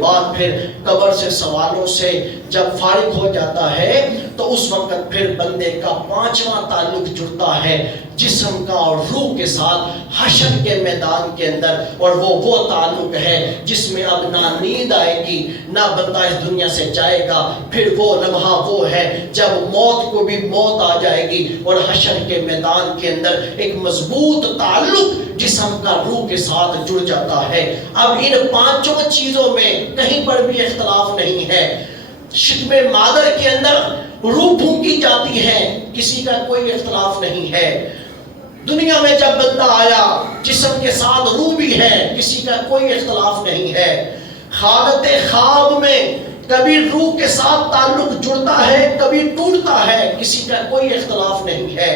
بعد پھر قبر سے سوالوں سے جب فارغ ہو جاتا ہے تو اس وقت پھر بندے کا پانچواں تعلق جڑتا ہے جسم کا اور روح کے ساتھ حشر کے میدان کے اندر، اور وہ تعلق ہے جس میں اب نہ نیند آئے گی نہ بندہ اس دنیا سے جائے گا۔ پھر وہ لمحہ وہ ہے جب موت کو بھی موت آ جائے گی اور حشر کے میدان کے اندر ایک مضبوط تعلق جسم کا روح کے ساتھ جڑ جاتا ہے۔ اب ان پانچوں چیزوں میں کہیں پر بھی اختلاف نہیں ہے۔ شکم مادر کے اندر روح پھونکی جاتی ہے، کسی کا کوئی اختلاف نہیں ہے۔ دنیا میں جب بندہ آیا جسم کے ساتھ روح بھی ہے، کسی کا کوئی اختلاف نہیں ہے۔ حالت خواب میں کبھی روح کے ساتھ تعلق جڑتا ہے کبھی ٹوٹتا ہے، کسی کا کوئی اختلاف نہیں ہے۔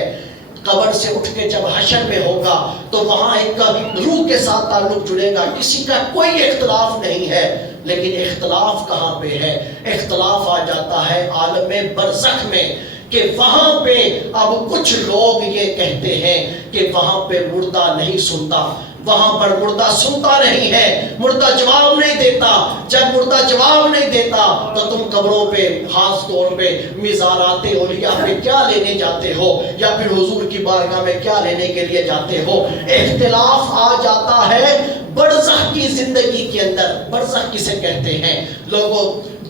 قبر سے اٹھ کے جب حشر میں ہوگا تو وہاں ایک روح کے ساتھ تعلق جڑے گا، کسی کا کوئی اختلاف نہیں ہے۔ لیکن اختلاف کہاں پہ ہے؟ اختلاف آ جاتا ہے عالم برزخ میں، کہ وہاں پہ اب کچھ لوگ یہ کہتے ہیں کہ وہاں پہ مردہ نہیں سنتا، وہاں پر مردہ سنتا نہیں ہے، مردہ جواب نہیں دیتا۔ جب مردہ جواب نہیں دیتا تو تم قبروں پہ خاص طور پہ مزارات اولیاء پہ کیا لینے جاتے ہو، یا پھر حضور کی بارگاہ میں کیا لینے کے لیے جاتے ہو؟ اختلاف آ جاتا ہے برزخ کی زندگی کے اندر۔ برزخ کسے کہتے ہیں؟ لوگوں،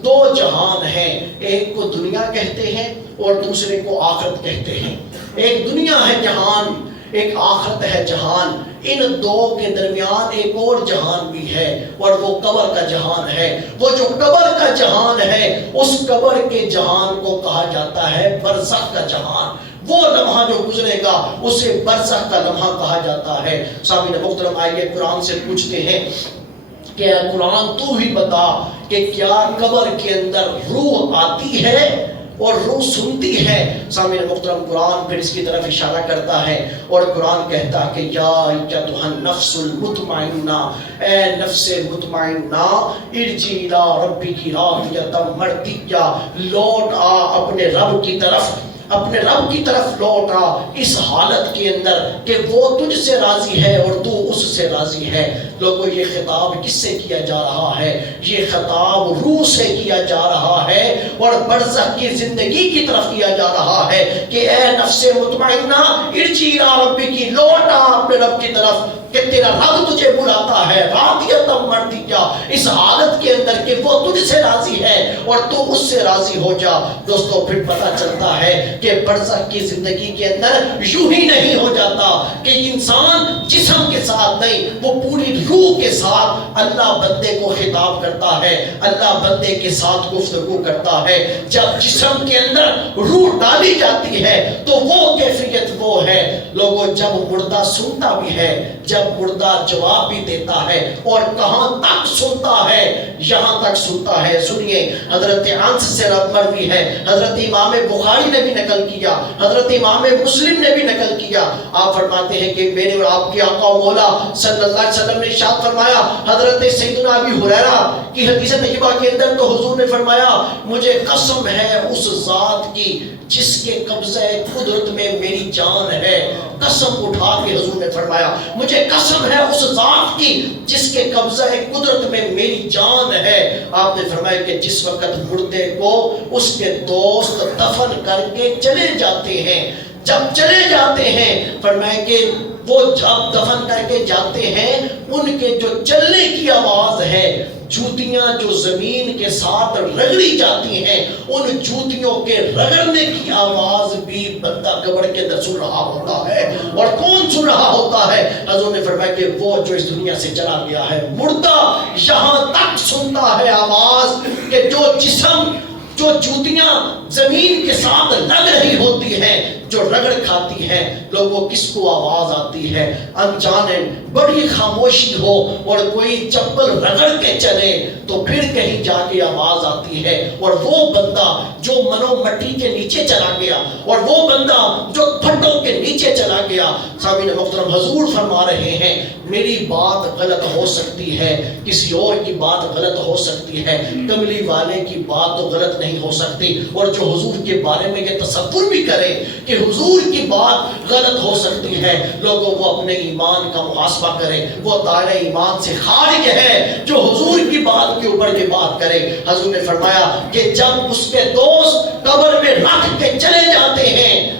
دو جہان ہیں، ایک کو دنیا کہتے ہیں اور دوسرے کو آخرت کہتے ہیں۔ ایک دنیا ہے جہان، ایک آخرت ہے جہان۔ ان دو کے درمیان ایک اور جہان بھی ہے اور وہ قبر کا جہان ہے۔ وہ جو قبر کا جہان ہے اس قبر کے جہان کو کہا جاتا ہے برزخ کا جہان۔ وہ لمحہ جو گزرے گا اسے برزخ کا لمحہ کہا جاتا ہے۔ سامعین محترم، آئیے قرآن سے پوچھتے ہیں کہ اے قرآن تو ہی بتا کہ کیا قبر کے اندر روح آتی ہے اور روح سنتی ہے؟ سامعین محترم، قرآن پھر اس کی طرف اشارہ کرتا ہے اور قرآن کہتا ہے کہ یا ایتھا النفس المطمئنہ، اے نفس مطمئنہ، ارجعی الی ربک راضیۃ مرضیہ، لوٹ آ اپنے رب کی طرف، اپنے رب کی طرف لوٹ آ اس حالت کے اندر کہ وہ تجھ سے راضی ہے اور تو اس سے راضی ہے۔ لوگوں، یہ خطاب کس سے کیا جا رہا ہے؟ یہ خطاب روح سے کیا جا رہا ہے اور برزخ کی زندگی کی طرف کیا جا رہا ہے کہ اے نفس مطمئنہ، ارجعی الی ربک، لوٹ آ اپنے رب کی طرف کہ تیرا رب تجھے بلاتا ہے، راضیۃ مرضیہ، اس حالت کے اندر کہ وہ تجھ سے راضی ہے اور تو اس سے راضی ہو جا۔ دوستو، پھر پتہ چلتا ہے کہ برزخ کی زندگی کے اندر یوں ہی نہیں ہو جاتا کہ انسان جسم کے ساتھ نہیں، وہ پوری روح کے ساتھ اللہ بندے کو خطاب کرتا ہے، اللہ بندے کے ساتھ گفتگو کرتا ہے۔ جب جسم کے اندر روح ڈالی جاتی ہے تو وہ کیفیت وہ ہے لوگوں، جب مردہ سنتا بھی ہے، جب مردہ جواب بھی دیتا ہے، اور کہاں تک سنتا ہے؟ یہاں تک سنتا ہے۔ سنیے، حضرت انس سے مروی ہے، حضرت امام بخاری نے بھی نقل کیا، حضرت امام مسلم نے بھی نقل کیا۔ آپ فرماتے ہیں کہ میرے اور آپ کے آقا و مولا صلی اللہ علیہ وسلم نے ارشاد فرمایا، حضرت سیدنا ابی ہریرہ کی حدیث طیبہ کے اندر تو حضور نے فرمایا، مجھے قسم ہے اس ذات کی جس کے قبضہ قدرت میں میری جان ہے۔ قسم اٹھا کے حضور نے فرمایا، مجھے قسم ہے اس ذات کی جس کے قبضہ قدرت میں میری جان ہے۔ آپ نے فرمایا کہ جس وقت مردے کو اس کے دوست دفن کر کے چلے جاتے ہیں، جب چلے جاتے ہیں، فرمایا کہ وہ جب دفن کر کے جاتے ہیں ان کے جو چلنے کی آواز ہے، جوتیاں جو زمین کے ساتھ رگڑی جاتی ہیں، ان جوتیوں کے رگڑنے کی آواز بھی بندہ قبر کے اندر سن رہا ہوتا ہے۔ اور کون سن رہا ہوتا ہے؟ حضور نے فرمایا کہ وہ جو اس دنیا سے چلا گیا ہے۔ مردہ یہاں تک سنتا ہے آواز کہ جو جسم، جو جوتیاں زمین کے ساتھ لگ رہی ہوتی ہیں، جو رگڑ کھاتی ہے، لوگوں کس کو آواز آتی ہے؟ انجانے بڑی خاموشی ہو اور کوئی چپل رگڑ کے چلے تو پھر کہیں جا کے آواز آتی ہے۔ اور وہ بندہ جو منو مٹی کے نیچے چلا گیا، اور وہ بندہ جو پھٹوں کے نیچے چلا گیا، سامعین محترم، حضور فرما رہے ہیں میری بات غلط ہو سکتی ہے، کسی اور کی بات غلط ہو سکتی ہے، کملی والے کی بات تو غلط نہیں ہو سکتی۔ اور جو حضور کے بارے میں یہ تصور بھی کرے کہ حضور کی بات غلط ہو سکتی ہے، لوگوں وہ اپنے ایمان کا محاسبہ کریں، وہ دائرہ ایمان سے خارج ہے جو حضور کی بات کے اوپر اور یہ بات کرے. حضور نے فرمایا کہ جب اس کے دوست قبر میں رکھ کے چلے جاتے ہیں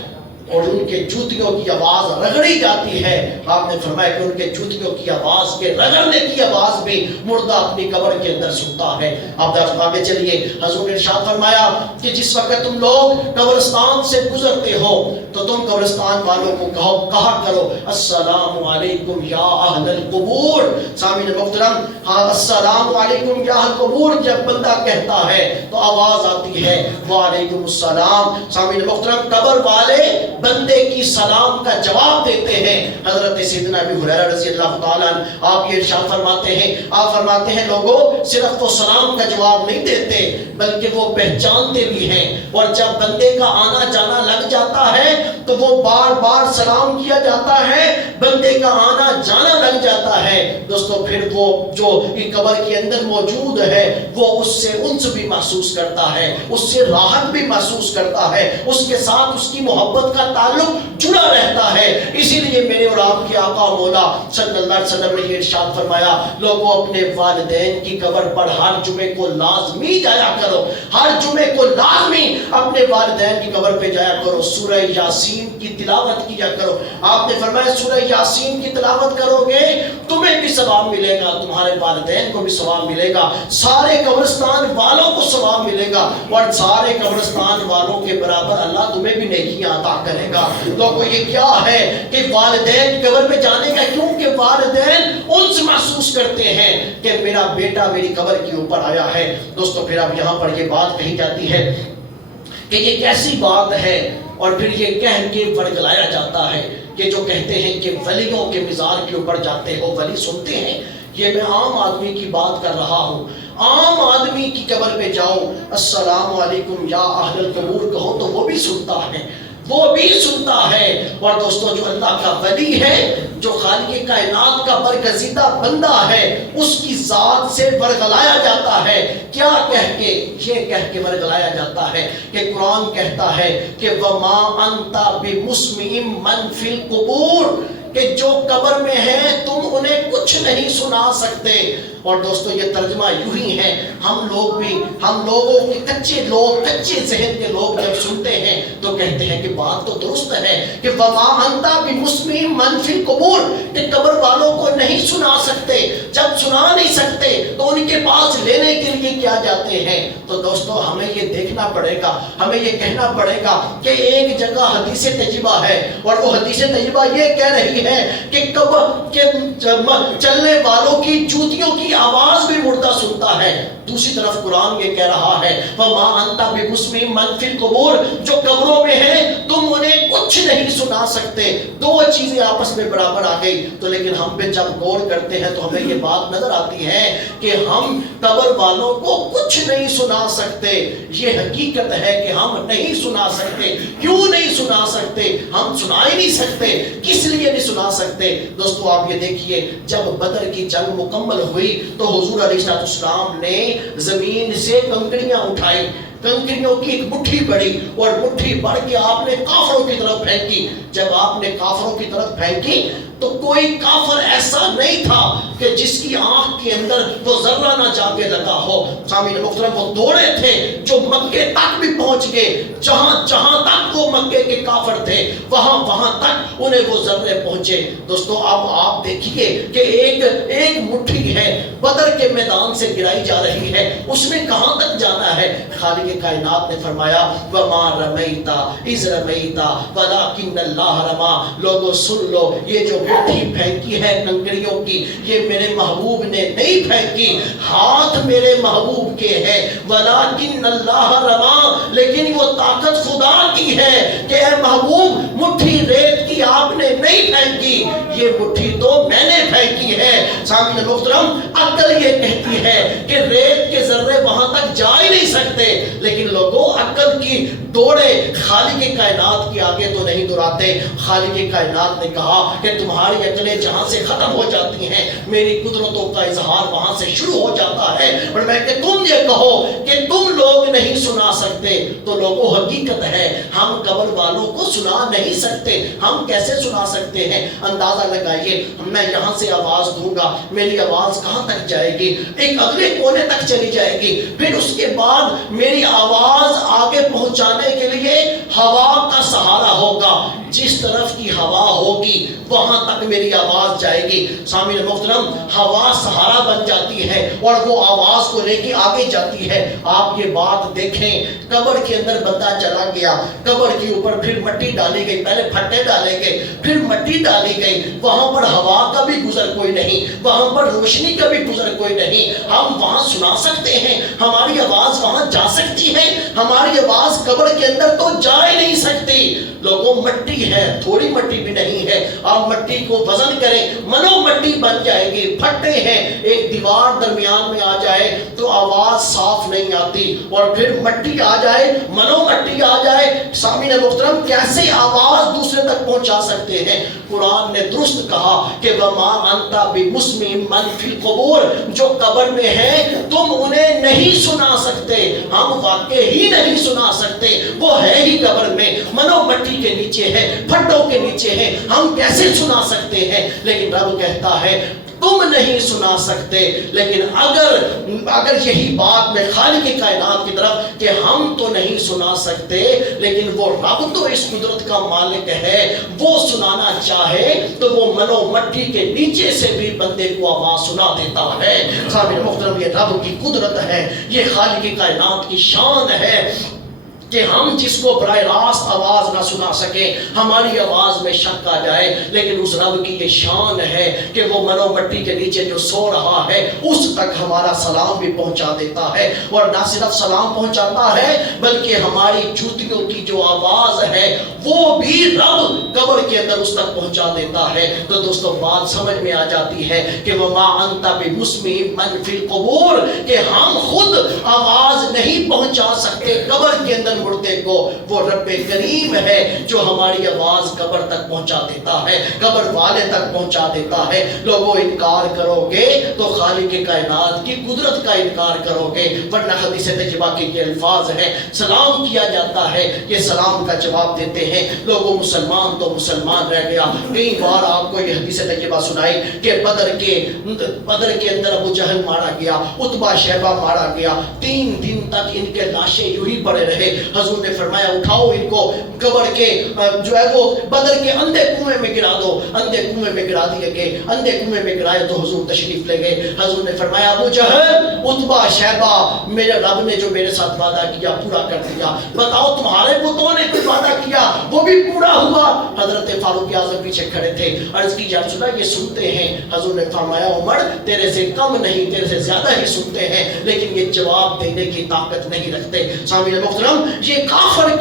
اور ان کے جوتیوں کی آواز رگڑی جاتی ہے، آپ نے فرمایا کہ ان کے جوتیوں کی آواز کے رگڑنے کی آواز بھی مردہ اپنی قبر کے اندر سنتا ہے. آپ آگے چلیے. حضور نے ارشاد فرمایا کہ جس وقت تم لوگ قبرستان سے گزرتے ہو تو تم قبرستان والوں کو کہا کرو السلام علیکم یا اہل القبور. سامعین محترم، السلام علیکم یا اہل القبور جب بندہ کہتا ہے تو آواز آتی ہے وعلیکم السلام. سامعین محترم، قبر والے بندے کی سلام کا جواب دیتے ہیں. حضرت سیدنا ابی ہریرہ رضی اللہ تعالیٰ عنہ آپ یہ ارشاد فرماتے ہیں، آپ فرماتے ہیں لوگوں صرف وہ سلام کا جواب نہیں دیتے بلکہ وہ پہچانتے بھی ہیں، اور جب بندے کا آنا جانا لگ جاتا ہے تو وہ بار بار سلام کیا جاتا ہے، بندے کا آنا جانا لگ جاتا ہے. دوستو پھر وہ جو قبر کے اندر موجود ہے وہ اس سے انس بھی محسوس کرتا ہے، اس سے راحت بھی محسوس کرتا ہے، اس کے ساتھ اس کی محبت کا تعلق جڑا رہتا ہے. اسی لیے میرے اور آپ کے آقا مولا صلی اللہ علیہ وسلم نے یہ ارشاد فرمایا لوگوں اپنے والدین کی قبر پر ہر جمعے کو لازمی جایا کرو، ہر جمعے کو لازمی اپنے والدین کی قبر پہ جایا کرو، سورہ یاسین کی تلاوت کیا کرو. آپ نے فرمایا سورہ یاسین کی تلاوت کرو گے تمہیں بھی ثواب ملے گا، تمہارے والدین کو بھی ثواب ملے گا، سارے قبرستان والوں کو ثواب ملے گا، اور سارے قبرستان والوں کے برابر اللہ تمہیں بھی نیکیاں عطا کرے گا. لوگوں یہ کیا ہے کہ والدین قبر پہ جانے کا، کیونکہ والدین انس محسوس کرتے ہیں کہ میرا بیٹا میری قبر کے اوپر آیا ہے. دوستو پھر اب یہاں پر یہ بات کہی جاتی ہے کہ یہ کیسی بات ہے، اور پھر یہ کہہ کے ورگلایا جاتا ہے کہ جو کہتے ہیں کہ ولیوں کے مزار کے اوپر جاتے ہو ولی سنتے ہیں. یہ میں عام آدمی کی بات کر رہا ہوں. عام آدمی کی قبر پہ جاؤ السلام علیکم یا اہل القبور کہو تو وہ بھی سنتا ہے، وہ بھی سنتا ہے. اور دوستو جو اللہ کا ولی ہے، جو خالق کائنات کا برگزیدہ بندہ ہے، اس کی ذات سے ورگلایا جاتا ہے. کیا کہہ کے؟ یہ کہہ کے ورگلایا جاتا ہے کہ قرآن کہتا ہے کہ وَمَا أَنْتَ بِمُسْمِعٍ مَّن فِي الْقُبُورِ، کہ جو قبر میں ہیں تم انہیں کچھ نہیں سنا سکتے. اور دوستو یہ ترجمہ یوں ہی ہے، ہم لوگوں کے کچے ذہن کے لوگ جب سنتے ہیں تو کہتے ہیں کہ بات تو درست ہے کہ وَمَا أَنْتَ بِمُسْمِعٍ مَّن فِي الْقُبُورِ، کہ قبر والوں کو نہیں سنا سکتے. جب سنا نہیں سکتے تو ان کے پاس لینے کے لیے کیا جاتے ہیں. تو دوستو ہمیں یہ دیکھنا پڑے گا، ہمیں یہ کہنا پڑے گا کہ ایک جگہ حدیث طیبہ ہے اور وہ حدیث طیبہ یہ کہہ رہی ہے کہ قبر کے چلنے والوں کی جوتیوں کی آواز بھی مردہ سنتا ہے. دوسری طرف قرآن یہ کہہ رہا ہے وَمَا أَنْتَ بِمُسْمِعٍ مَّن فِي الْقُبُورِ، جو قبروں میں ہیں تم انہیں کچھ نہیں سنا سکتے. دو چیزیں آپس میں برابر آ گئی. تو لیکن ہم پہ جب غور کرتے ہیں تو ہمیں یہ بات نظر آتی ہے کہ ہم قبر والوں کو کچھ نہیں سنا سکتے. یہ حقیقت ہے کہ ہم نہیں سنا سکتے. کیوں نہیں سنا سکتے؟ ہم سنا ہی نہیں سکتے. کس لیے نہیں سنا سکتے؟ دوستو آپ یہ دیکھیے جب بدر کی جنگ مکمل ہوئی تو حضور علیہ السلام نے زمین سے کنکریاں اٹھائی، کنکریوں کی ایک مٹھی بڑی اور مٹھی بڑھ کے آپ نے کافروں کی طرف پھینکی. جب آپ نے کافروں کی طرف پھینکی تو کوئی کافر ایسا نہیں تھا کہ جس کی آنکھ کے اندر وہ ذرہ نہ جا کے لگا ہو. سامعین محترم وہ دوڑے تھے جو مکے تک بھی پہنچ گئے، جہاں تک وہ مکے کے کافر تھے وہاں تک انہیں وہ ذرے پہنچے. دوستو اب آپ دیکھیے کہ ایک مٹھی ہے بدر کے میدان سے گرائی جا رہی ہے، اس میں کہاں تک جانا ہے؟ خالق کائنات نے فرمایا وَمَا رَمَيْتَ إِذْ رَمَيْتَ وَلَكِنَّ اللَّهَ رَمَى. لوگوں سن لو، یہ جو مٹھی پھینکی ہے کنکریوں کی یہ میرے محبوب نے نہیں پھینکی، ہاتھ میرے محبوب کے ہیں. وَلَكِنَّ اللَّهَ رَمَى، لیکن وہ طاقت خدا کی ہے کہ اے محبوب مٹھی ریت کی آپ نے نہیں پھینکی، یہ مٹھی تو میں نے پھینکی ہے. سامعین محترم عقل یہ کہتی ہے کہ ریت کے ذرے وہاں تک جا ہی نہیں سکتے، لیکن لوگوں عقل کی دوڑے خالق کائنات کے آگے تو نہیں دوڑاتے. خالق کائنات نے کہا کہ تمہاری عقلیں جہاں سے ختم ہو جاتی ہیں میری قدرتوں کا اظہار وہاں سے شروع ہو جاتا ہے. اور میں کہ تم یہ کہو کہ تم لوگ نہیں سنا سکتے، تو لوگوں حقیقت ہے ہم قبر والوں کو سنا نہیں سکتے. ہم کیسے سنا سکتے ہیں؟ اندازہ لگائیے، میں یہاں سے آواز دوں گا، میری آواز کہاں تک جائے گی؟ ایک اگلے کونے تک چلی جائے گی. پھر اس کے بعد میری آواز آگے پہنچانے کے لیے ہوا کا سہارا ہوگا. جس طرف کی ہوا ہوگی وہاں تک میری آواز جائے گی. سامعین محترم، ہوا سہارا بن جاتی ہے اور وہ آواز کو لے کے آگے جاتی ہے. آپ یہ بات دیکھیں، قبر کے اندر بندہ چلا گیا، قبر کے اوپر پھر مٹی ڈالی گئی، پہلے پھٹے ڈالے گئے، پھر مٹی ڈالی گئی. وہاں پر ہوا کا بھی گزر کوئی نہیں، وہاں پر روشنی کا بھی گزر کوئی نہیں. ہم وہاں سنا سکتے ہیں، ہماری آواز وہاں جا سکتی ہے؟ ہماری آواز قبر کے اندر تو جا ہی نہیں سکتی. لوگوں، مٹی ہے، تھوڑی مٹی بھی نہیں ہے. آپ مٹی کو وزن کریں، منو مٹی بن جائے گی. پھٹے ہیں، ایک دیوار درمیان میں آ جائے تو آواز صاف نہیں آتی، اور پھر مٹی آ جائے، منو مٹی آ جائے. سامعین محترم، کیسے آواز دوسرے تک پہنچا سکتے ہیں؟ قرآن نے درست کہا کہ وَمَا أَنْتَ بِمُسْمِعٍ مَّن فِي الْقُبُورِ، جو قبر میں ہیں تم انہیں نہیں سنا سکتے. ہم واقع ہی نہیں سنا سکتے، وہ ہے ہی قبر میں، منو مٹی کے نیچے ہے، پھٹوں کے نیچے ہے. ہم کیسے سنا سکتے ہیں؟ لیکن رب کہتا ہے تم نہیں سنا سکتے. لیکن اگر یہی بات میں خالق کائنات کی طرف کہ ہم تو نہیں سنا سکتے، لیکن وہ رب تو اس قدرت کا مالک ہے، وہ سنانا چاہے تو وہ منو مٹی کے نیچے سے بھی بندے کو آواز سنا دیتا ہے. سامعین محترم، یہ رب کی قدرت ہے، یہ خالق کائنات کی شان ہے کہ ہم جس کو براہ راست آواز نہ سنا سکیں، ہماری آواز میں شک آ جائے. لیکن اس رب کی یہ شان ہے کہ وہ منو مٹی کے نیچے جو سو رہا ہے اس تک ہمارا سلام بھی پہنچا دیتا ہے. اور نہ صرف سلام پہنچاتا ہے بلکہ ہماری جوتیوں کی جو آواز ہے وہ بھی رب قبر کے اندر اس تک پہنچا دیتا ہے. تو دوستو، بات سمجھ میں آ جاتی ہے کہ وَمَا أَنْتَ بِمُسْمِعٍ مَّن فِي الْقُبُورِ، کہ ہم خود آواز نہیں پہنچا سکتے قبر کے اندر مردے کو. وہ رب کریم ہے جو ہماری آواز قبر تک پہنچا دیتا ہے، قبر والے تک پہنچا دیتا ہے. لوگوں، انکار کرو گے تو خالق کائنات کی قدرت کا انکار کرو گے. ورنہ حدیث طیبہ کے یہ الفاظ ہیں، سلام کیا جاتا ہے، یہ سلام کا جواب دیتے ہیں. لوگوں، مسلمان تو مسلمان رہ گیا. کئی بار آپ کو یہ حدیث طیبہ سنائی کہ بدر کے اندر ابو جہل مارا گیا، عتبہ شیبہ مارا گیا. 3 دن تک ان کے لاشیں یوں ہی پڑے رہے. حضور نے فرمایا اٹھاؤ ان کو قبر کے جو ہے وہ بدر کے اندھے کنویں میں گرا دو. اندھے کنویں میں گرا دیے گئے. اندھے کنویں میں گرائے تو حضور تشریف لے گئے. حضور نے فرمایا ابو جہل، عتبہ شیبہ، میرے رب نے جو میرے ساتھ وعدہ کیا پورا کر دیا. بتاؤ تمہارے بتوں نے کوئی وعدہ کیا وہ بھی پورا ہوا؟ حضرت فاروق اعظم پیچھے کھڑے تھے. عرض کی یا رسول اللہ، یہ سنتے ہیں. حضور نے فرمایا عمر، تیرے سے کم نہیں، تیرے سے زیادہ ہی سنتے ہیں، لیکن یہ جواب دینے کی طاقت نہیں رکھتے. سامعین محترم، یہ کافر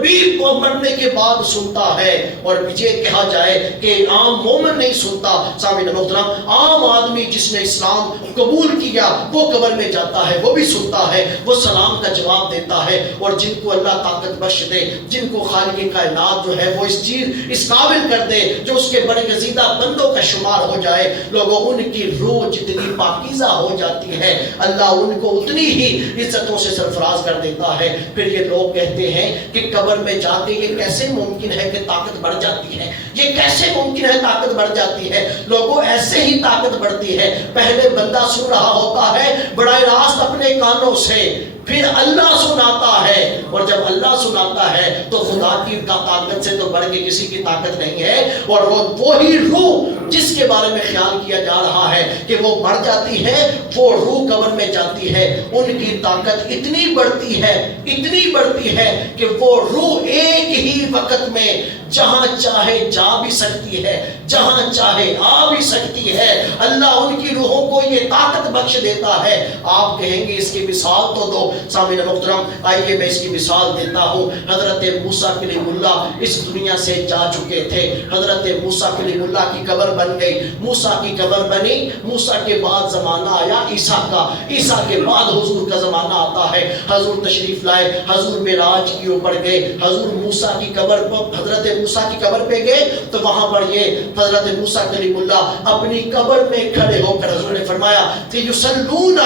بھی مرنے کے بعد سنتا ہے، اور یہ کہا جائے کہ عام مومن نہیں سنتا. سامعین محترم، عام آدمی جس نے اسلام قبول کیا وہ قبر میں جاتا ہے، وہ بھی سنتا ہے، وہ سلام کا جواب دیتا ہے. اور جن کو اللہ طاقت بخش دے، جن کو خالق کائنات جو ہے وہ اس قابل کر دے جو اس کے برگزیدہ بندوں کا شمار ہو جائے، لوگوں ان کی روح جتنی پاکیزہ ہو جاتی ہے اللہ ان کو اتنی ہی عزتوں سے سرفراز کر دیتا ہے. پھر یہ لوگ کہتے ہیں کہ قبر میں جاتے یہ کیسے ممکن ہے کہ طاقت بڑھ جاتی ہے، یہ کیسے ممکن ہے طاقت بڑھ جاتی ہے؟ لوگوں، ایسے ہی طاقت بڑھتی ہے. پہلے بندہ سن رہا ہوتا ہے براہ راست اپنے کانوں سے، پھر اللہ سناتا ہے، اور جب اللہ سناتا ہے تو خدا کی طاقت سے تو بڑھ کے کسی کی طاقت نہیں ہے. اور وہی روح جس کے بارے میں خیال کیا جا رہا ہے کہ وہ بڑھ جاتی ہے، وہ روح قبر میں جاتی ہے، ان کی طاقت اتنی بڑھتی ہے کہ وہ روح ایک ہی وقت میں جہاں چاہے جا بھی سکتی ہے، جہاں چاہے آ بھی سکتی ہے. اللہ ان کی روحوں کو یہ طاقت بخش دیتا ہے. آپ کہیں گے اس کی مثال تو دو. سامعین محترم، آئیے میں اس کی مثال دیتا ہوں. حضرت موسیٰ کلیم اللہ اس دنیا سے جا چکے تھے. حضرت موسیٰ کلیم اللہ کی قبر بن گئی. موسیٰ کی قبر بنی. موسیٰ کے بعد زمانہ آیا عیسیٰ کا. عیسیٰ کے بعد حضور کا زمانہ آتا ہے. حضور تشریف لائے، حضور معراج کی اوپر گئے. حضور موسیٰ کی قبر پر، حضرت موسیٰ کی قبر پہ گئے تو وہاں پر یہ حضرت موسیٰ کلیم اللہ اپنی قبر میں کھڑے ہو کر حضور نے فرمایا کہ یصلون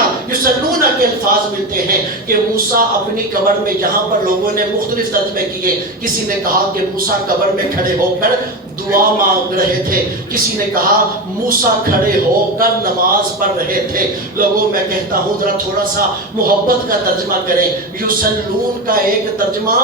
کے الفاظ ملتے ہیں کہ موسیٰ اپنی قبر میں، یہاں پر لوگوں نے مختلف ترجمے کیے. کسی نے کہا کہ موسیٰ قبر میں کھڑے ہو کر دعا مانگ رہے تھے، کسی نے کہا موسیٰ کھڑے ہو کر نماز پڑھ رہے تھے. لوگوں میں کہتا ہوں ذرا تھوڑا سا محبت کا ترجمہ کریں. یصلون کا ایک ترجمہ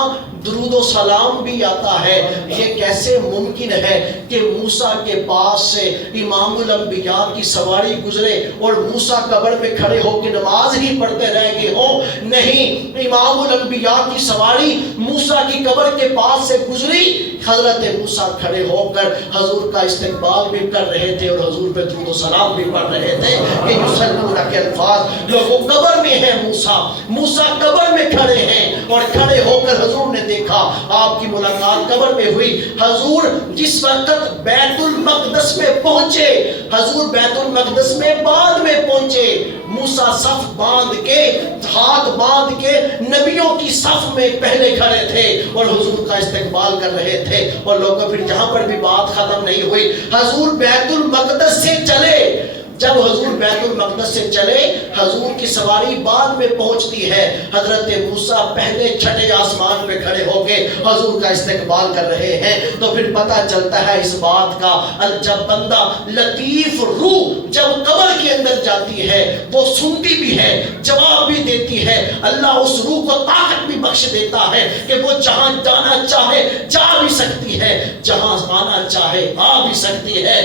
درود و سلام بھی آتا ہے. یہ کیسے ممکن ہے کہ موسیٰ کے پاس سے امام الانبیاء کی سواری گزرے اور موسیٰ قبر میں کھڑے ہو کے نماز ہی پڑھتے رہ گئے ہوں؟ نہیں، امام الانبیاء کی سواری موسیٰ کی قبر کے پاس سے گزری، حضرت موسیٰ کھڑے ہو کر حضور کا استقبال بھی کر رہے تھے اور حضور پہ درود و سلام بھی پڑھ رہے تھے. کہ یصلون کے الفاظ، لوگوں قبر میں ہیں موسیٰ قبر میں کھڑے ہیں اور کھڑے ہو کر حضور نے دیکھا. آپ کی ملاقات قبر میں ہوئی. حضور جس وقت بیت المقدس میں پہنچے، حضور بیت المقدس میں بعد میں پہنچے. موسیٰ صف باندھ کے، ہاتھ باندھ کے نبیوں کی صف میں پہلے کھڑے تھے اور حضور کا استقبال کر رہے تھے. اور لوگوں پھر جہاں پر بھی بات ختم نہیں ہوئی، حضور بیت المقدس سے چلے. جب حضور بیت المقدس سے چلے، حضور کی سواری بعد میں پہنچتی ہے. حضرت موسیٰ پہلے چھٹے آسمان پہ کھڑے ہو کے حضور کا استقبال کر رہے ہیں. تو پھر پتہ چلتا ہے اس بات کا، جب بندہ لطیف روح جب قبر کے اندر جاتی ہے وہ سنتی بھی ہے، جواب بھی دیتی ہے. اللہ اس روح کو طاقت بھی بخش دیتا ہے کہ وہ جہاں جانا چاہے جا بھی سکتی ہے، جہاں آنا چاہے آ بھی سکتی ہے.